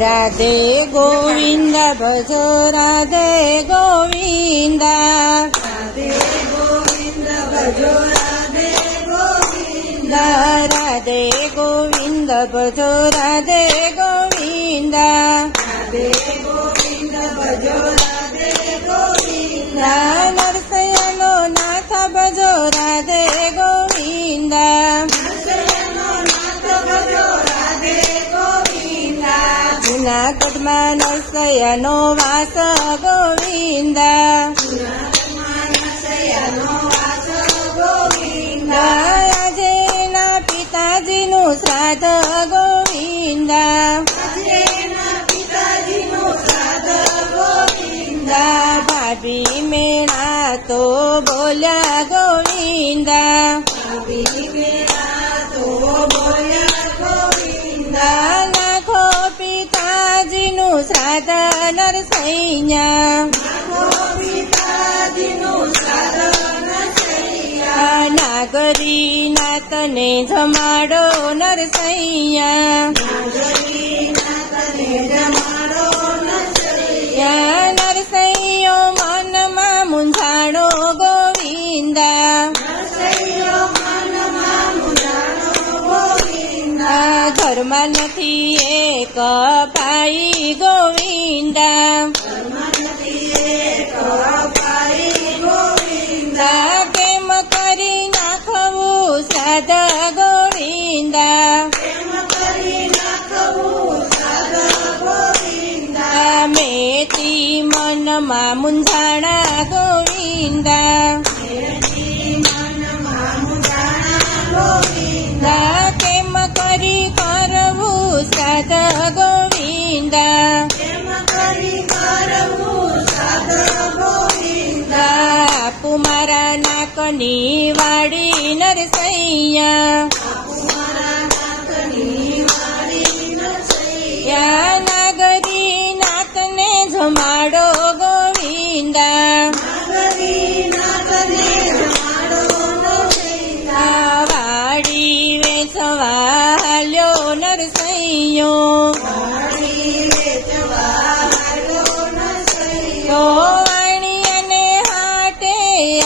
રાધે ગોવિંદ ભજો રાધે ગોવિંદ, રાધે ગોવિંદ ભજો રાધે ગોવિંદ, રાધે ગોવિંદ ભજો રાધે ગોવિંદ, રાધે ગોવિંદ ભજો રાધે ગોવિંદ, નરસૈયાનો નાથ ભજો રાધે ગોવિંદ, નરસૈયાનો નાથ ભજો રાધે ગોવિંદ, જૂનાગઢમાં નરસૈયાનો વાસ ગોવિંદ, જૂનાગઢમાં નરસૈયાનો વાસ ગોવિંદ, આજે એના પિતાજીનું શ્રાદ્ધ ગોવિંદ, આજે એના પિતાજીનું શ્રાદ્ધ ગોવિંદ, ભાભી મેળા તો બોલ્યા ગોવિંદ, ભાભી મેળા તો બોલ્યા ગોવિંદ, લાખો પિતાજીનું શ્રાદ્ધ નરસૈયા, નાખો પિતાજીનું શ્રાદ્ધ નરસૈયા, નાગરી નાતને જમાડો નરસૈયા, નાગરી નાથને જમાડો નરસૈયા, નરસૈયો મનમાં મૂંઝાણો ગોવિંદ, નરસૈયો મનમાં મૂંઝાણો ગોવિંદ, ઘરમાં નથી એક ભાઈ ગોવિંદ, ઘરમાં નથી એક ભાઈ ગોવિંદ, કેમ કરી નાખવું શ્રાદ્ધ ગોવિંદ, કેમ કરી નાખવું શ્રાદ્ધ ગોવિંદ, મેથી મનમાં મૂંઝાણા ગોવિંદ, મેથી મનમાં મૂંઝાણા ગોવિંદ, કેમ કરી કરવું શ્રાદ્ધ ગોવિંદ, કેમ કરી કરવું શ્રાદ્ધ ગોવિંદ, આપુ મારા નાકની વાડી નરસૈયા, મારા નાથની વાડી નરસૈયા, નાગરી નાથને જમાડો ગોવિંદ, નાગરી નાથને જમાડો નરસૈયા, વાડી વેચવા હાલ્યો નરસૈયો, વાડી વેચવા હાલ્યો નરસૈયો, તો વાણિયાને હાટે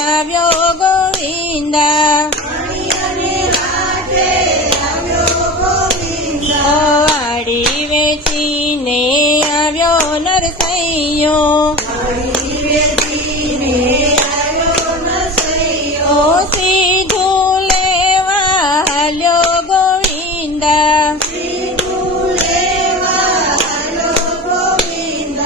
આવ્યો ગોવિંદ, વાણિયાને હાટે આવ્યો ગોવિંદ, વાડી વેચીને આવ્યો નરસૈયો, વાડી વેચીને આવ્યો નરસૈયો, સીધું લેવા હાલ્યો ગોવિંદ, સીધું લેવા હાલ્યો ગોવિંદ,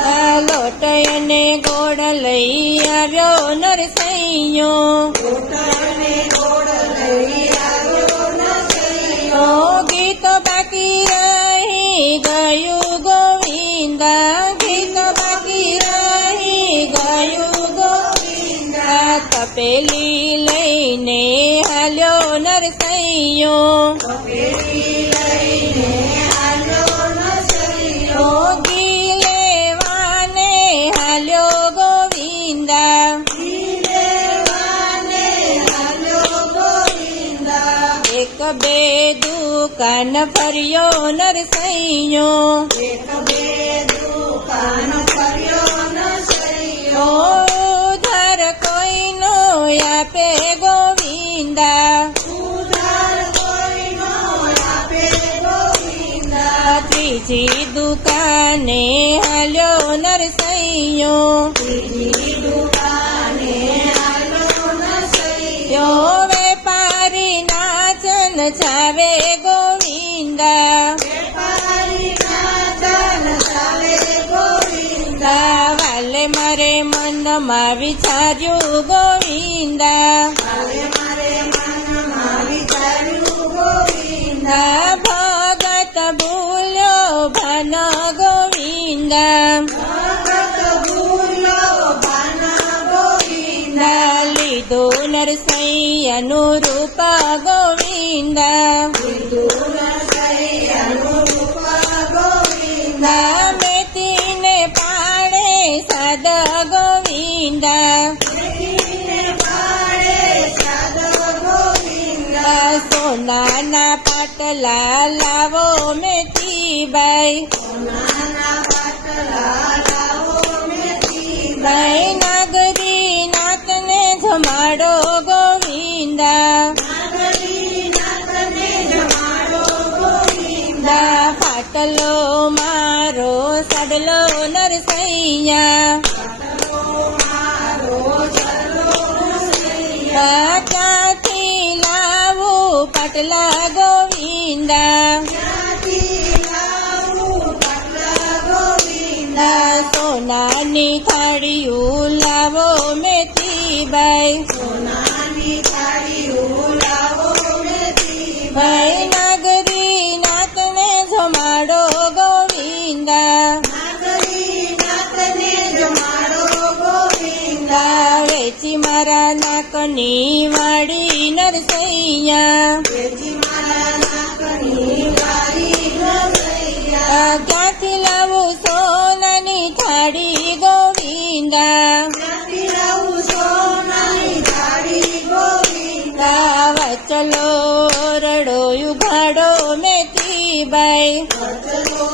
લોટ અને ગોળ લઈ આવ્યો નરસૈયો, કોટરને ગોળ લઈ આવ્યો નરસૈયો, ગીત બાકી રહી ગયું ગોવિંદ, ગીત બાકી રહી ગયું ગોવિંદ, તપેલી લઈને હાલ્યો નરસૈયો, પેલી લઈને આવ્યો નરસૈયો, ઘી લેવાને હાલ્યો ગોવિંદ, લેવાને આવ્યો ગોવિંદ, એક બે દુકાન ફર્યો નરસૈયો, એક બે દુકાન ફર્યો નરસૈયો, ઉધાર કોઈનો આપે ગોવિંદ, ઉધાર કોઈનો આપે ગોવિંદ, ત્રીજી દુકાને હાલ્યો નરસૈયો, ત્રીજી દુકાને આવ્યો નરસૈયો, વેપારી નાચન ચાવે ગોવિંદ, વેપારી નાચન ચાલે ગોવિંદ, વાલે મારે મનમાં વિચાર્યું ગોવિંદ, હવે મારે મનમાં વિચાર્યું ગોવિંદ, ભગત ભૂલ્યો ભન ગોવિંદ, ભગત ભૂલો ભાન ગોવિંદ, લીધું નરસૈયાનું રૂપ ગોવિંદ, લીધું નરસૈયાનું રૂપ ગોવિંદ, મેથીને પાડે સાદ ગોવિંદ, મેથીને પાડે સાદ ગોવિંદ, સોનાના પાટલા લાવો મેથીબાઈ, સોનાના પાટલા લાવો મેથી ભાઈ નાગરી નાથને જમાડો ગોવિંદા નાગરી નાથને જમાડો ગોવિંદા પાટલો મારો સડલો નરસૈયા મારો ચલો સૈયા ક્યાંથી લાવું પાટલા ગોવિંદા ક્યાંથી લાવું પાટલા ગોવિંદા સોનાની થાળીયું લાવો મેથીબાઈ સોનાની થાળીઓ લાવો મેથી ભાઈ નાગરી નાથને જમાડો ગોવિંદા નાગરી નાથને જમાડો ગોવિંદા વેચી મારા નાકની વાડી નરસૈયા વેચી મારા નાકની વારી નરસૈયા ક્યાંથી લાવું સોનાની થાળી ગોવિંદા ક્યાંથી લાવું સોનાની થાળી ગોવિંદા વચલો રડોયું ઘાડો મેથીબાઈ વચલો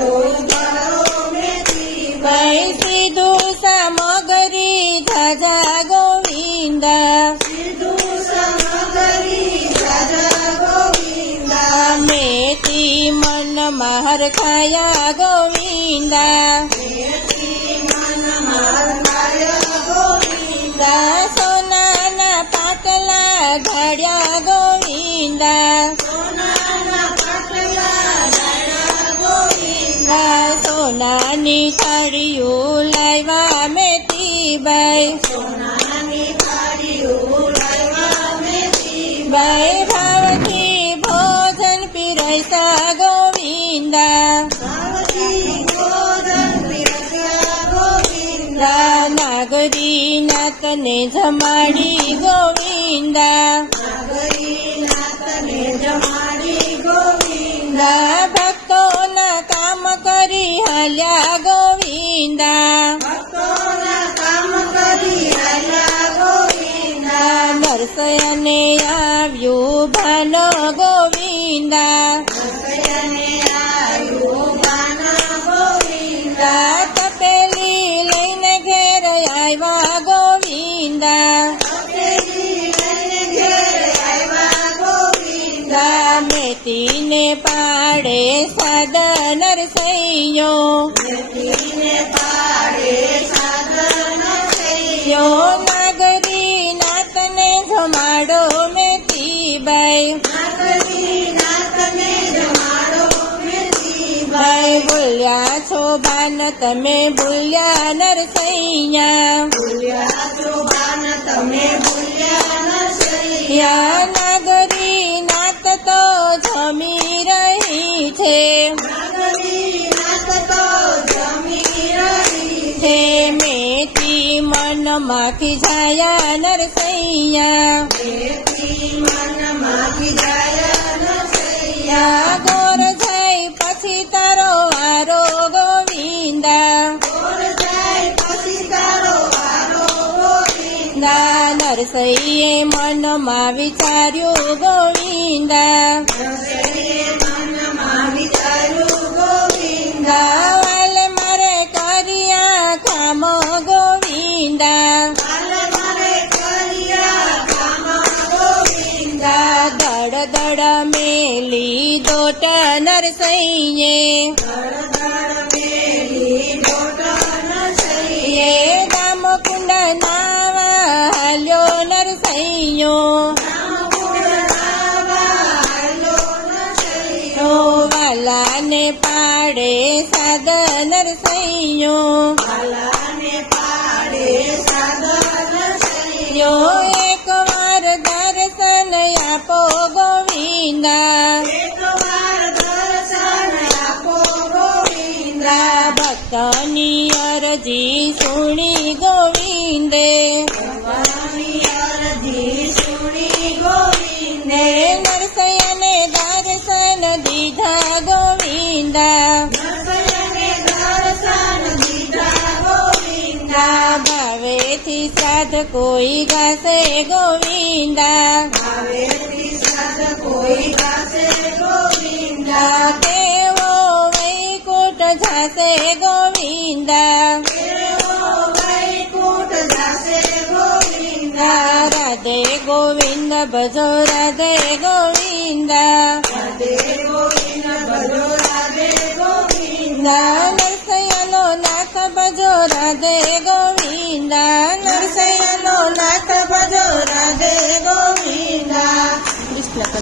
રોજગારો મેથી ભાઈ સીધું સામગરી ધજા ગોવિંદા સીધું સમગરી રાજા ગોવિંદા મેથી મન માર ખાયા ગોવિંદા મેથી મન મારનાયા ગોવિંદા સોનાના પાટલા ઘડ્યા ગોવિંદા સોનાના પાટલા ડાળા ગોવિંદા સોનાની થાળીયું લાવ્યા મેથીબાઈ સોનાની થાળીઓ લાવ્યા મેથી ભાઈ ભાવથી ભોજન પીરસા ગોવિંદા ભાવથી ભોજન પીરસ્યા ગોવિંદા નાગરી નાથને જમાડી ગોવિંદા નાગરી નાથને જમાડી ગોવિંદા ભક્તોના કામ કરી હાલ્યા ગોવિંદા ભક્તોના કામ કરી આયા ગોવિંદા નરસયને આવ્યું ભાન ગોવિંદા નરસૈયાને આવ્યું ગાના ગોવિંદા તપેલી લઈને ઘેર આવ્યા ગોવિંદા તપેલી લઈને ઘેર આવ્યા ગોવિંદા મેથીને પાડે સાદ નરસૈયો મેથીને પાડે સાધન થયો નાગરી નાથને જમાડો મેથીબાઈ નાગરી નાથને જમાડો મેથી ભાઈ બોલ્યા છો બાન તમે બોલ્યા નરસૈયા ભૂલ્યા છો બાન તમે ભૂલ્યા નરસૈયા નાગરી નાથ તો જમી રહી છે નાગરી નાથ તો જમી રહી છે મેથી મન માંથી જાયા નરસૈયા મેથી મન માગી જાય નરસૈયા ગોર જાય પછી તારો વારો ગોવિંદા ગોર જાય પછી તારો વારો ગોવિંદા નરસૈયે મનમાં વિચાર્યું ગોવિંદા નરસૈયે મનમાં વિચાર્યું ગોવિંદા વાલે મારે કર્યા કામ ગોવિંદા કાલે મારે કર્યા કામ ગોવિંદા દડ દડ મેલી દોટ નરસૈયે ધડ મેલી દોટ નરસૈયે એ ગામ કુંડ નાવા હાલ્યો નરસૈયો વાલાને પાડે સાદ નરસૈયો યો એક વાર દર્શન આપો ગોવિંદા ભક્તની અરજી સુણી ગોવિંદે ને નરસૈયાને દર્શન દીધા ગોવિંદા ભાવેથી સાધ કોઈ ગાશે ગોવિંદા કોઈ ગાશે ગોવિંદા કેવો વૈકુંઠ જાશે ગોવિંદા તેઓ વૈકુંઠ જાશે ગોવિંદા રાધે ગોવિંદ ભજો રાધે ગોવિંદા રાધે ગોવિંદ ભજો રાધે ગોવિંદા નરસૈયાનો નાથ ભજો રાધે ગોવિંદા નરસૈયાનો નાથ ભજો રાધે